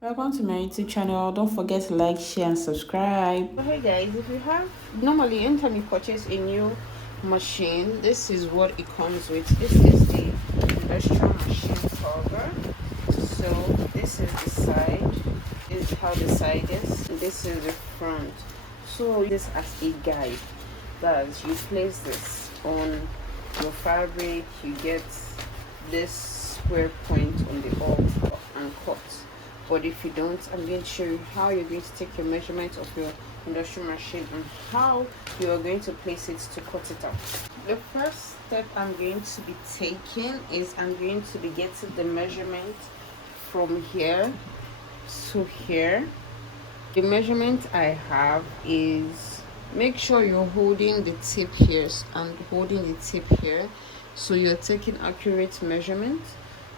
Welcome to my YouTube channel. Don't forget to like, share, and subscribe. So hey guys, if you have normally anytime you purchase a new machine, this is what it comes with. This is the industrial machine cover. So this is the side. This is how the side is. This is the front. So this as a guide. That's you place this on your fabric. You get this square point on the all and cut. But if you don't, I'm going to show you how you're going to take your measurement of your industrial machine and how you are going to place it to cut it out. The first step I'm going to be taking is I'm going to be getting the measurement from here to here. The measurement I have is, make sure you're holding the tip here and holding the tip here, so you're taking accurate measurement.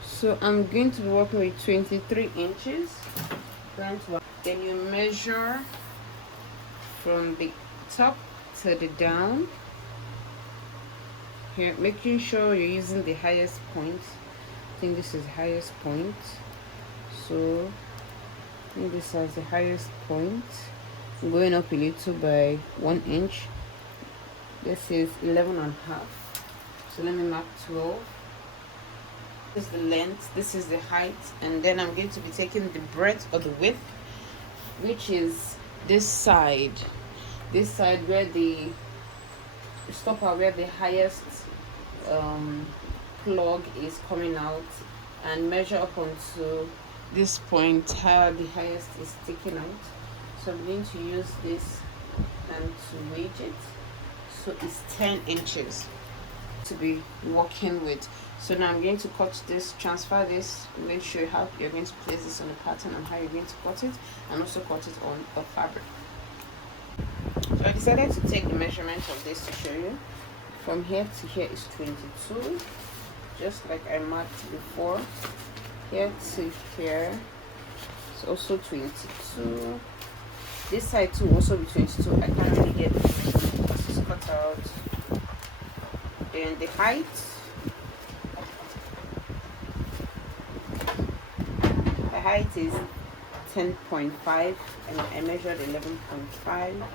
So I'm going to be working with 23 inches. Then you measure from the top to the down. Here, making sure you're using the highest point. I think this is the highest point. So I think this is the highest point. I'm going up a little by 1 inch. This is 11.5. So let me mark 12. This is the length, this is the height, and then I'm going to be taking the breadth or the width, which is this side where the stopper, where the highest plug is coming out, and measure up onto this point how the highest is sticking out. So I'm going to use this and to weight it. So it's 10 inches to be working with. So now I'm going to cut this, transfer this, make sure how you're going to place this on the pattern and how you're going to cut it, and also cut it on the fabric. So I decided to take the measurement of this to show you. From here to here is 22, just like I marked before. Here to here is also 22. This side too will also be 22. I can't really get this cut out. Then the height, is 10.5 and I measured 11.5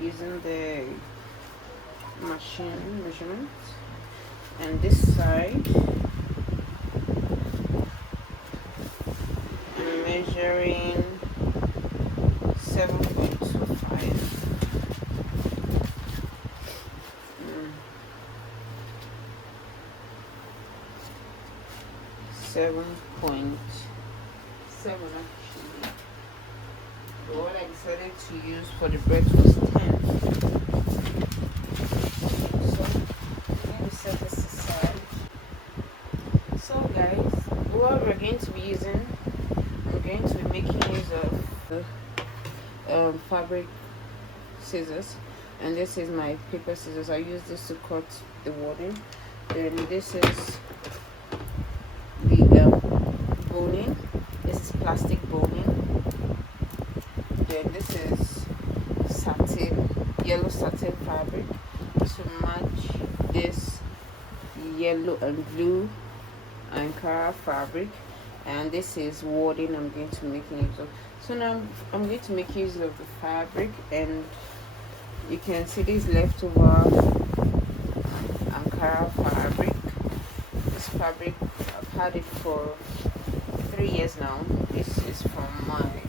using the machine measurement. And this side I'm measuring 7.25. 7.7 actually. But what I decided to use for the breadth was 10. So let me set this aside. So guys, what we're going to be using, we're going to be making use of the fabric scissors, and this is my paper scissors. I use this to cut the warden. Then this is the boning. This is plastic boning. Then this is satin, yellow satin fabric to match this yellow and blue Anakara fabric, and this is warden I'm going to make use of. So now I'm going to make use of the fabric, and you can see this leftover Anakara fabric. This fabric, I've had it for 3 years now. This is from my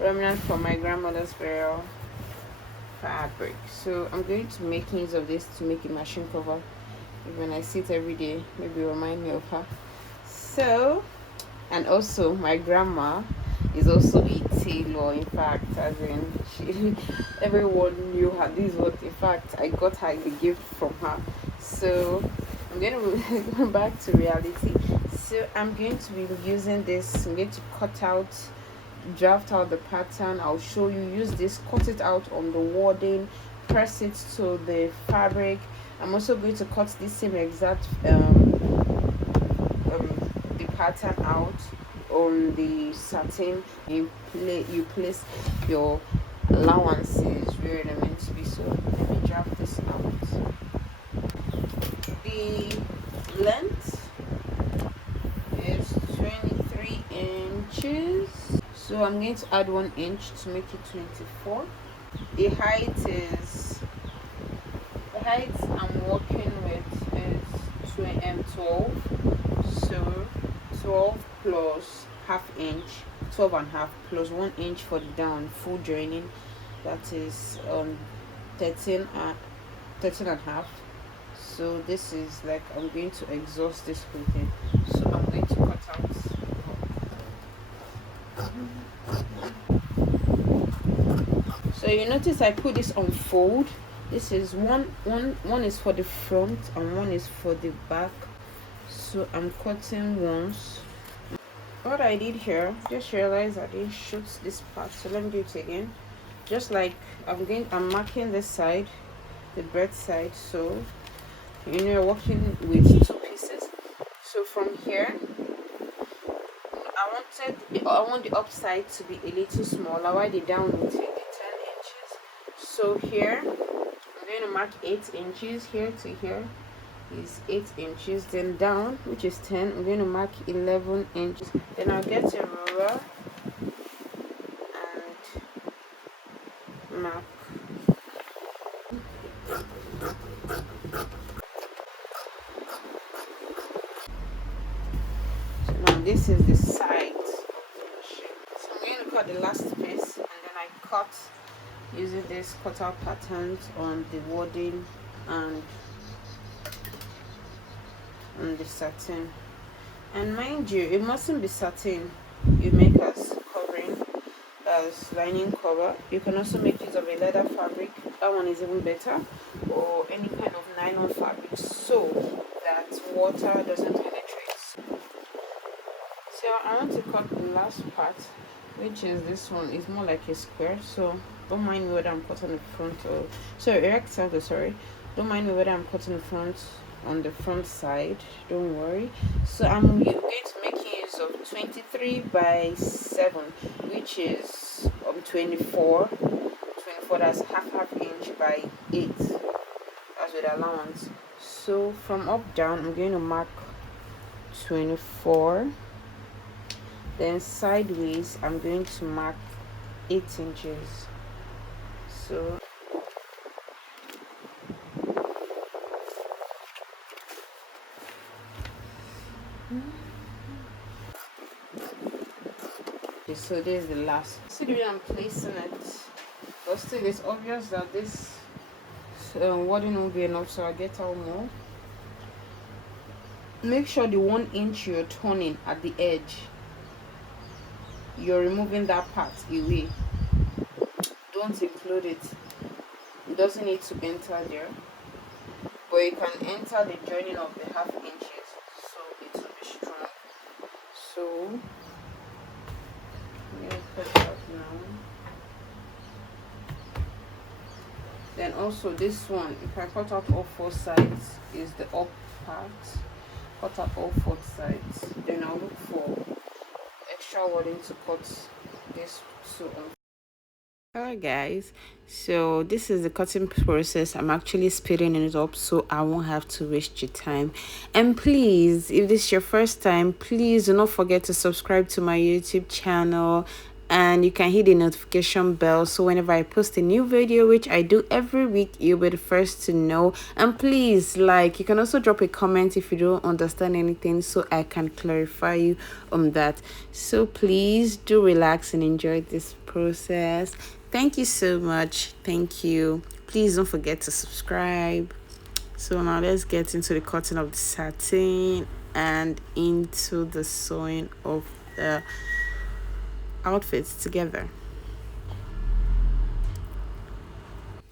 remnant from my grandmother's burial fabric. So I'm going to make use of this to make a machine cover. When I see it every day, maybe remind me of her. So, and also my grandma is also a tailor. In fact, as in she, everyone knew her. This is what, in fact, I got her a gift from her. So I'm going to go back to reality. So I'm going to be using this. I'm going to cut out, draft out the pattern. I'll show you. Use this, cut it out on the warden, press it to the fabric. I'm also going to cut this same exact the pattern out on the satin. You place your allowances where they're meant to be. So let me draft this out. The length inches. So I'm going to add 1 inch to make it 24. The height I'm working with is 12. So 12 plus half inch, 12 and half plus 1 inch for the down full joining, that is 13 and half. So this is like, I'm going to exhaust this whole thing, so I'm going to cut out. So you notice I put this on fold. This is one is for the front and one is for the back. So I'm cutting once. What I did here, just realized I didn't shoot this part, so let me do it again. Just like I'm marking this side, the breadth side. So you're working with 2 pieces. So from here, I want the upside to be a little smaller, while the down will take 10 inches. So here I'm going to mark 8 inches. Here to here is 8 inches. Then down, which is 10, I'm going to mark 11 inches. Then I'll get a ruler and mark. So now this is the side. So I'm going to cut the last piece, and then I cut using this cutout patterns on the warden and on the satin. And mind you, it mustn't be satin you make as covering, as lining cover. You can also make use of a leather fabric, that one is even better, or any kind of nylon fabric, so that water doesn't penetrate. So I want to cut the last part, which is this one. Is more like a square, so don't mind me whether I'm cutting the front or rectangle, sorry. Don't mind me whether I'm cutting the front on the front side, don't worry. So I'm going to make use of 23 by 7, which is 24, that's half inch by 8, as with allowance. So from up down, I'm going to mark 24. Then sideways, I'm going to mark 8 inches. So so this is the last. See the way I'm placing it, but still it's obvious that this wording won't be enough, so I'll get out more. Make sure the 1 inch you're turning at the edge, you're removing that part away. Don't include it. It doesn't need to enter there, but you can enter the joining of the half inches, so it will be strong. So I'm gonna cut that now. Then also this one, if I cut out all 4 sides, is the up part. Cut out all 4 sides. Then I'll look for extra wording to cut this so on. Alright guys, so this is the cutting process. I'm actually speeding it up so I won't have to waste your time. And please, if this is your first time, please do not forget to subscribe to my YouTube channel, and you can hit the notification bell so whenever I post a new video, which I do every week, you'll be the first to know. And please, like, you can also drop a comment if you don't understand anything so I can clarify you on that. So please do relax and enjoy this process. Thank you so much. Thank you. Please don't forget to subscribe. So now let's get into the cutting of the satin and into the sewing of the outfits together.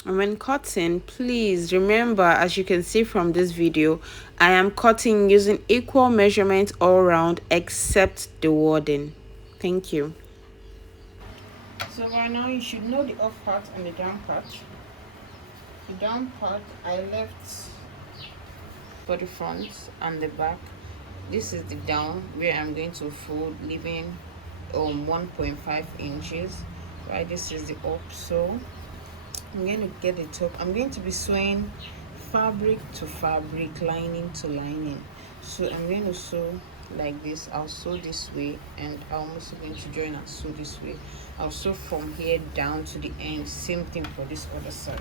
And when cutting, please remember, as you can see from this video, I am cutting using equal measurement all around except the wording. Thank you. So right now you should know the off part and the down part. The down part I left for the front and the back. This is the down where I'm going to fold, leaving 1.5 inches. Right, this is the up. So I'm going to get the top. I'm going to be sewing fabric to fabric, lining to lining. So I'm going to sew like this. I'll sew this way, and I'm also going to join and sew this way. I'll sew from here down to the end. Same thing for this other side.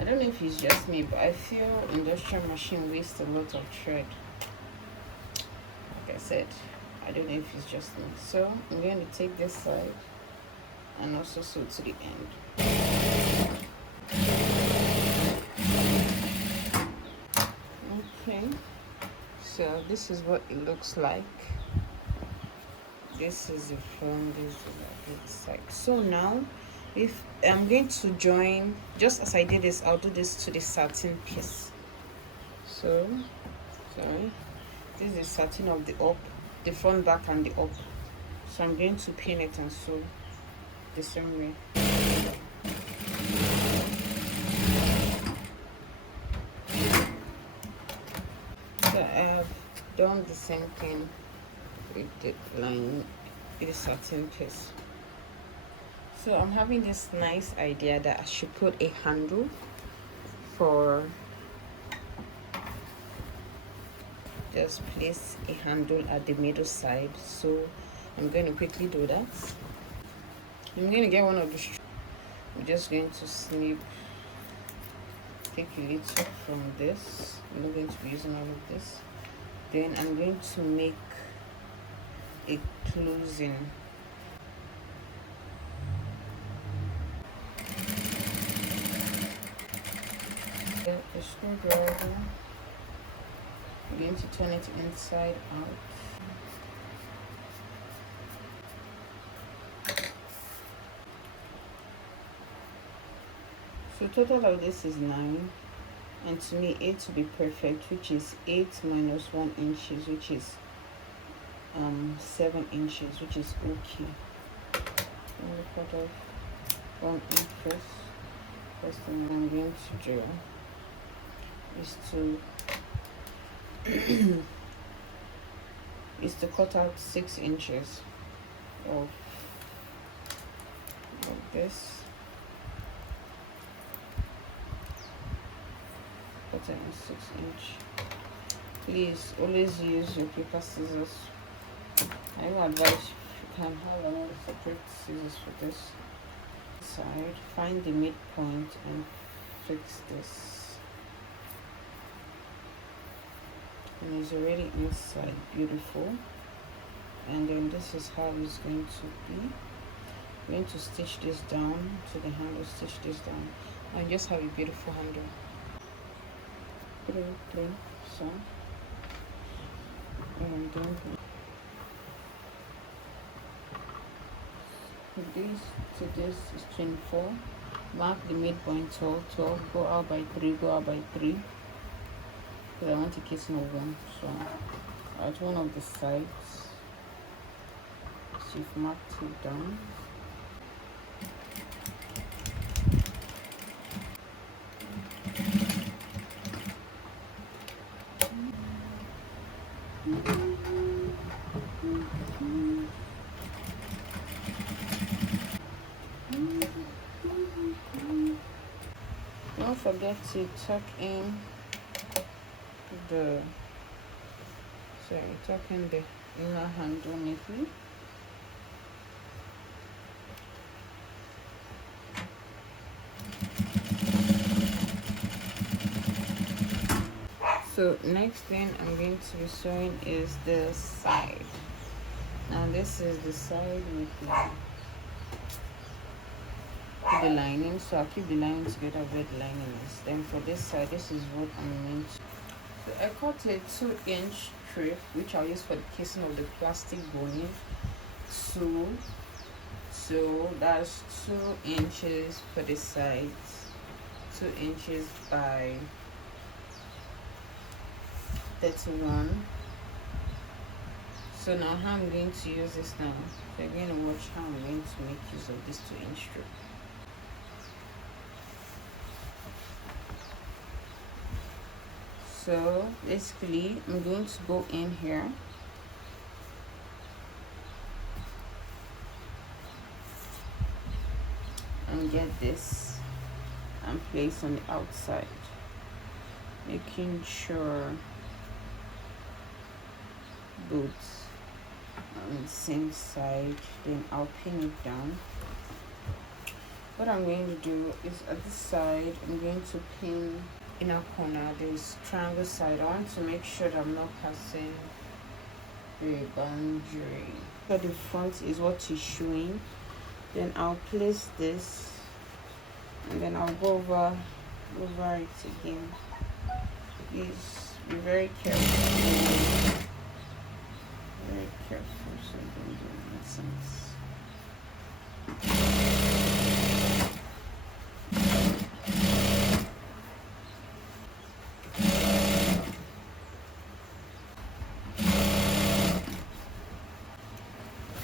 I don't know if it's just me, but I feel industrial machine wastes a lot of thread. Like I said, I don't know if it's just me. So I'm going to take this side and also sew to the end. Okay, so this is what it looks like. This is the front, this is the side. So now, if I'm going to join, just as I did this, I'll do this to the satin piece. So sorry, this is the satin of the up, the front, back, and the up. So I'm going to pin it and sew the same way. So I have done the same thing with the line, the satin piece. So I'm having this nice idea that I should put a handle for, just place a handle at the middle side. So I'm going to quickly do that. I'm going to get one of the strands. I'm just going to snip, take a little from this. I'm not going to be using all of this. Then I'm going to make a closing. Get a screwdriver. I'm going to turn it inside out. So total of this is 9, and to me 8 to be perfect, which is 8 minus 1 inches, which is 7 inches, which is okay. I'm going to cut off 1 inch first. First thing I'm going to do is to cut out 6 inches of this. Cut out 6 inch. Please always use your paper scissors. I will advise you can have another separate scissors for this side. Find the midpoint and fix this. And it's already inside, beautiful. And then this is how it's going to be. I'm going to stitch this down to the handle, stitch this down, and just have a beautiful handle. So and then this to this is 24. Mark the midpoint 12, go out by 3, go out by 3, because I want to kiss no one. So at one of the sides, so you've marked it down. Don't forget to tuck in the inner handle neatly. So next thing I'm going to be sewing is the side. Now this is the side with the lining, so I'll keep the lining together where the lining is. Then for this side, this is what I'm going to. So I cut a 2-inch strip, which I'll use for the casing of the plastic boning. So that's 2 inches for the sides, 2 inches by 31. So now how I'm going to use this now, so you're going to watch how I'm going to make use of this 2-inch strip. So basically I'm going to go in here and get this and place on the outside, making sure both on the same side. Then I'll pin it down. What I'm going to do is at this side I'm going to pin inner corner. There's triangle side. I want to make sure that I'm not passing the boundary. So the front is what is showing. Then I'll place this and then I'll go over it again. Please be very careful. Very careful so it doesn't make sense.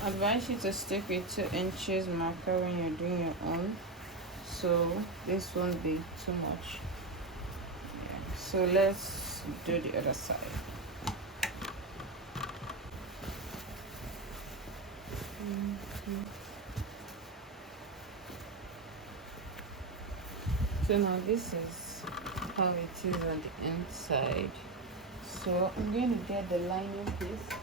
I advise you to stick with 2 inches marker when you're doing your own, so this won't be too much. Yeah. So let's do the other side. So now this is how it is on the inside. So I'm going to get the lining piece.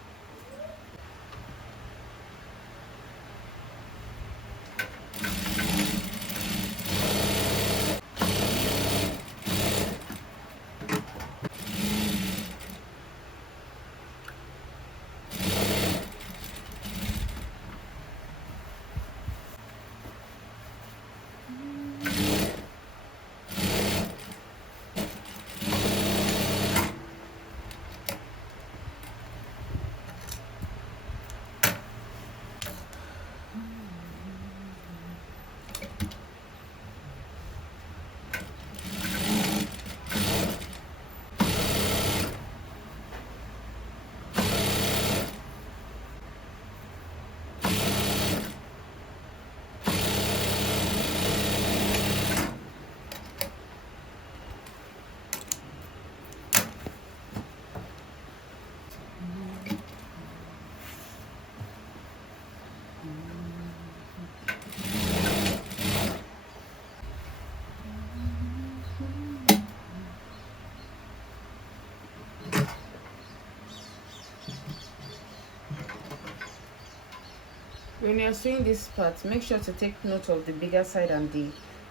When you're sewing this part, make sure to take note of the bigger side and the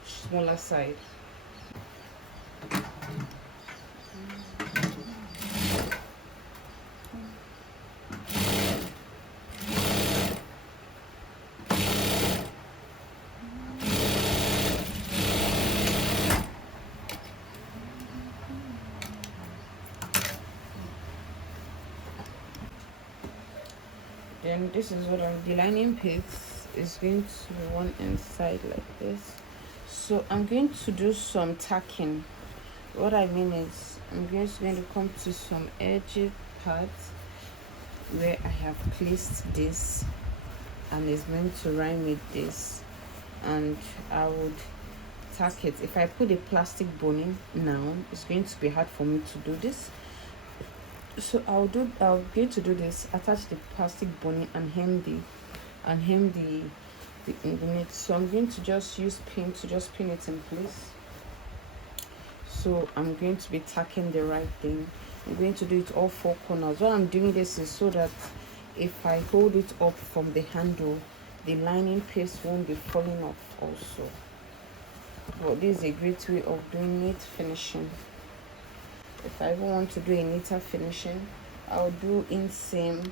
smaller side. Then this is what the lining piece is going to be one inside like this. So I'm going to do some tacking. What I mean is I'm just going to come to some edgy parts where I have placed this and it's meant to rhyme with this, and I would tack it. If I put a plastic boning now, it's going to be hard for me to do this. So I'll going to do this, attach the plastic boning and hem the underneath. So I'm going to just use pin to just pin it in place. So I'm going to be tacking the right thing. I'm going to do it all 4 corners. Why I'm doing this is so that if I hold it up from the handle, the lining piece won't be falling off also. But this is a great way of doing neat finishing. If I even want to do a neater finishing, I'll do inseam.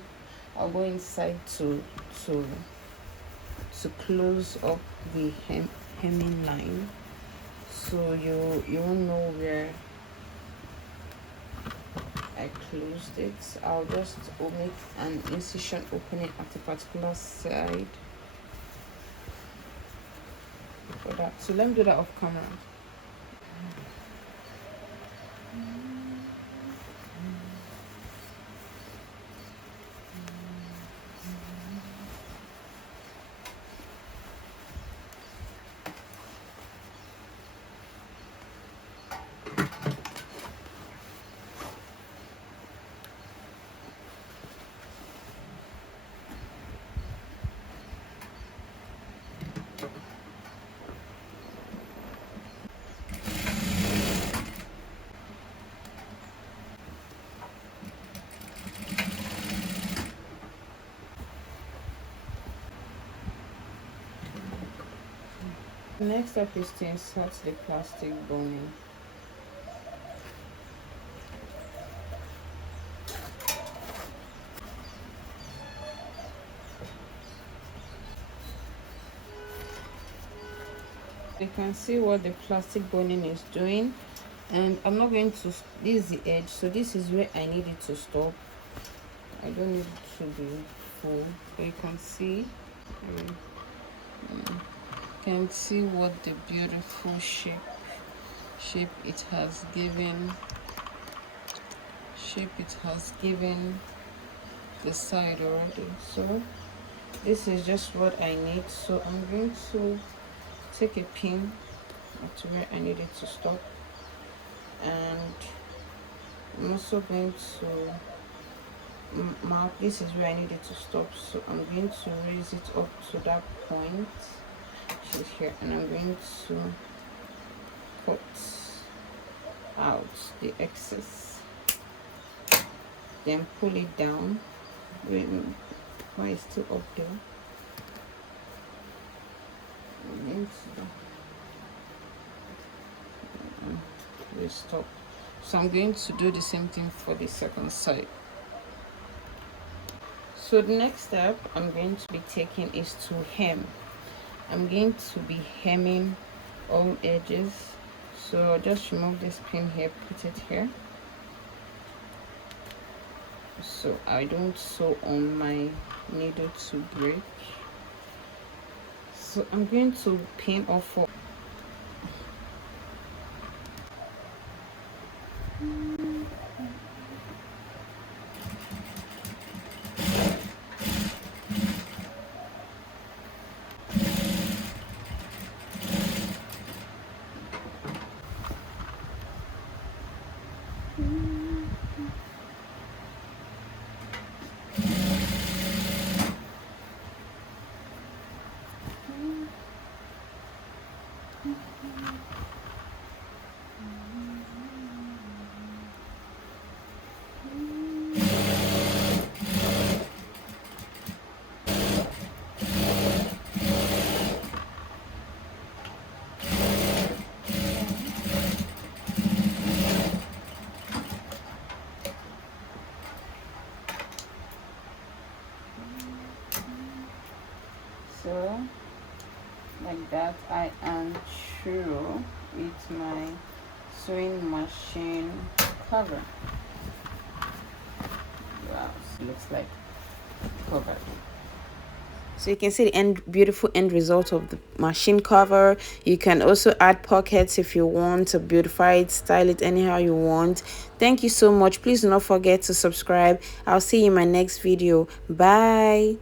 I'll go inside to close up the hemming line, so you won't know where I closed it. I'll just make an incision opening at a particular side for that. So let me do that off camera. Next step is to insert the plastic boning. You can see what the plastic boning is doing, and I'm not going to, this is the edge, so this is where I need it to stop. I don't need it to be full, but you can see what the beautiful shape it has given the side already. So this is just what I need, so I'm going to take a pin to where I need it to stop, and I'm also going to mark, this is where I need it to stop, so I'm going to raise it up to that point, which is here, and I'm going to cut out the excess, then pull it down. Why it's still up there? We stop. So I'm going to do the same thing for the second side. So the next step I'm going to be taking is to hem. I'm going to be hemming all edges, so just remove this pin here, put it here, so I don't sew on my needle to break. So I'm going to pin off for so like that. I am through with my sewing machine cover. Wow, so it looks like covered. So you can see the beautiful end result of the machine cover. You can also add pockets if you want to beautify it, style it anyhow you want. Thank you so much. Please do not forget to subscribe. I'll see you in my next video. Bye.